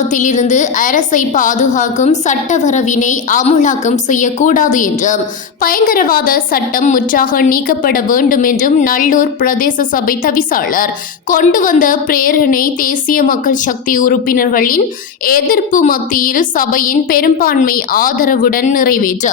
பயங்கரவாதத்திலிருந்து அரசை பாதுகாக்கும் சட்டவரவினை அமுலாக்கம் செய்யக்கூடாது என்றும் பயங்கரவாத சட்டம் முற்றாக நீக்கப்பட வேண்டும் என்றும் நல்லூர் பிரதேச சபை தவிசாளர் கொண்டு வந்த பிரேரணை தேசிய மக்கள் சக்தி உறுப்பினர்களின் எதிர்ப்பு மத்தியில் சபையின் பெரும்பான்மை ஆதரவுடன் நிறைவேற்ற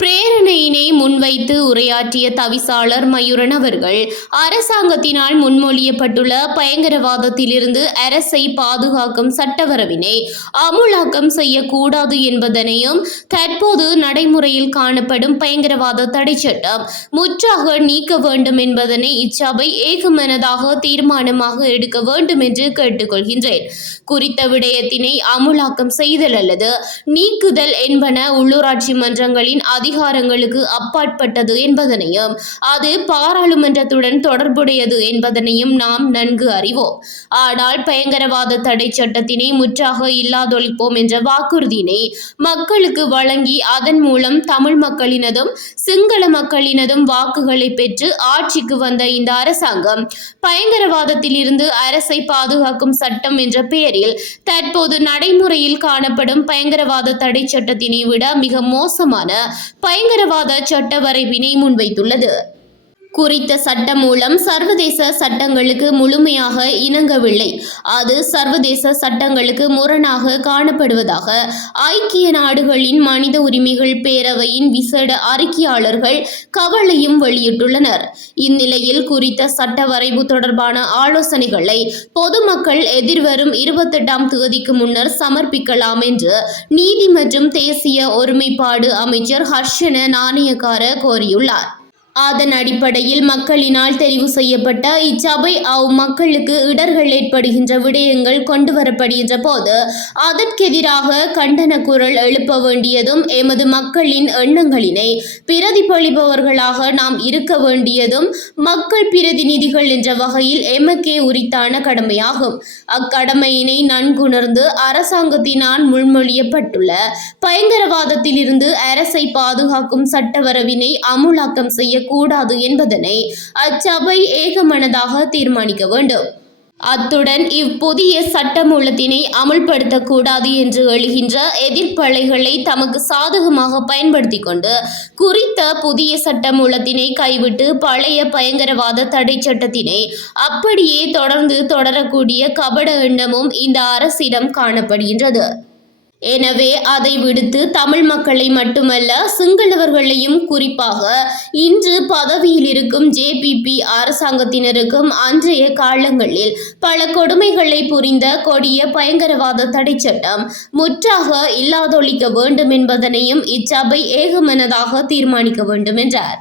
பிரேரணையினை முன்வைத்து உரையாற்றிய தவிசாளர் மயூரன் அவர்கள் அரசாங்கத்தினால் முன்மொழியப்பட்டுள்ள பயங்கரவாதத்திலிருந்து அரசை பாதுகாக்கும் சட்டவரவினை அமுலாக்கம் செய்யக்கூடாது என்பதனையும் தற்போது நடைமுறையில் காணப்படும் பயங்கரவாத தடை சட்டம் முற்றாக நீக்க வேண்டும் என்பதனை இச்சபை ஏகமனதாக தீர்மானமாக எடுக்க வேண்டும் என்று கேட்டுக்கொள்கின்றேன். குறித்த விடயத்தினை அமுலாக்கம் செய்தல் அல்லது நீக்குதல் என்பன உள்ளூராட்சி மன்றங்களின் அதிகாரங்களுக்கு அப்பாற்பட்டது என்பதனையும் அது பாராளுமன்றத்துடன் தொடர்புடையது என்பதனையும் நாம் நன்கு அறிவோம். ஆனால் பயங்கரவாத தடை சட்டத்தினை முற்றாக இல்லாதொழிப்போம் என்ற வாக்குறுதியினை மக்களுக்கு வழங்கி அதன் மூலம் தமிழ் மக்களினதும் சிங்கள மக்களினதும் வாக்குகளை பெற்று ஆட்சிக்கு வந்த இந்த அரசாங்கம் பயங்கரவாதத்தில் இருந்து அரசை பாதுகாக்கும் சட்டம் என்ற பெயரில் தற்போது நடைமுறையில் காணப்படும் பயங்கரவாத தடை சட்டத்தினை விட மிக மோசமான பயங்கரவாத சட்ட வரைவினை முன்வைத்துள்ளது. குறித்த சட்டம் மூலம் சர்வதேச சட்டங்களுக்கு முழுமையாக இணங்கவில்லை. அது சர்வதேச சட்டங்களுக்கு முரணாக காணப்படுவதாக ஐக்கிய நாடுகளின் மனித உரிமைகள் பேரவையின் விசேட அறிக்கையாளர்கள் கவலையும் வெளியிட்டுள்ளனர். இந்நிலையில் குறித்த சட்ட வரைவு தொடர்பான ஆலோசனைகளை பொதுமக்கள் எதிர்வரும் 28ஆம் தேதிக்கு முன்னர் சமர்ப்பிக்கலாம் என்று நீதி மற்றும் தேசிய ஒருமைப்பாடு அமைச்சர் ஹர்ஷன நாணயக்கார கோரியுள்ளார். அதன் அடிப்படையில் மக்களினால் தெரிவு செய்யப்பட்ட இச்சபை மக்களுக்கு இடர்கள் ஏற்படுகின்ற விடயங்கள் கொண்டு வரப்படுகின்ற போது அதற்கெதிராக கண்டன குரல் எழுப்ப வேண்டியதும் எமது மக்களின் எண்ணங்களினை பிரதிபலிப்பவர்களாக நாம் இருக்க வேண்டியதும் மக்கள் பிரதிநிதிகள் என்ற வகையில் எமக்கே உரித்தான கடமையாகும். அக்கடமையினை நன்குணர்ந்து அரசாங்கத்தினால் முன்மொழியப்பட்டுள்ள பயங்கரவாதத்தில் இருந்து அரசை பாதுகாக்கும் சட்டவரவினை அமுலாக்கம் செய்ய கூடாது என்பதனை அச்சபை ஏகமனதாக தீர்மானிக்க வேண்டும். அத்துடன் இப்புதிய சட்டமூலத்தினை அமுல்படுத்தக்கூடாது என்று எழுகின்ற எதிர்ப்பலைகளை தமக்கு சாதகமாக பயன்படுத்தி கொண்டு குறித்த புதிய சட்டமூலத்தினை கைவிட்டு பழைய பயங்கரவாத தடை சட்டத்தினை அப்படியே தொடரக்கூடிய கபட எண்ணமும் இந்த அரசிடம் காணப்படுகின்றது. எனவே அதை விடுத்து தமிழ் மக்களை மட்டுமல்ல சிங்களவர்களையும் குறிப்பாக இன்று பதவியில் இருக்கும் JPP அரசாங்கத்தினருக்கும் அன்றைய காலங்களில் பல கொடுமைகளை புரிந்த கொடிய பயங்கரவாத தடை சட்டம் முற்றாக இல்லாதொழிக்க வேண்டும் என்பதனையும் இச்சபை ஏகமனதாக தீர்மானிக்க வேண்டும் என்றார்.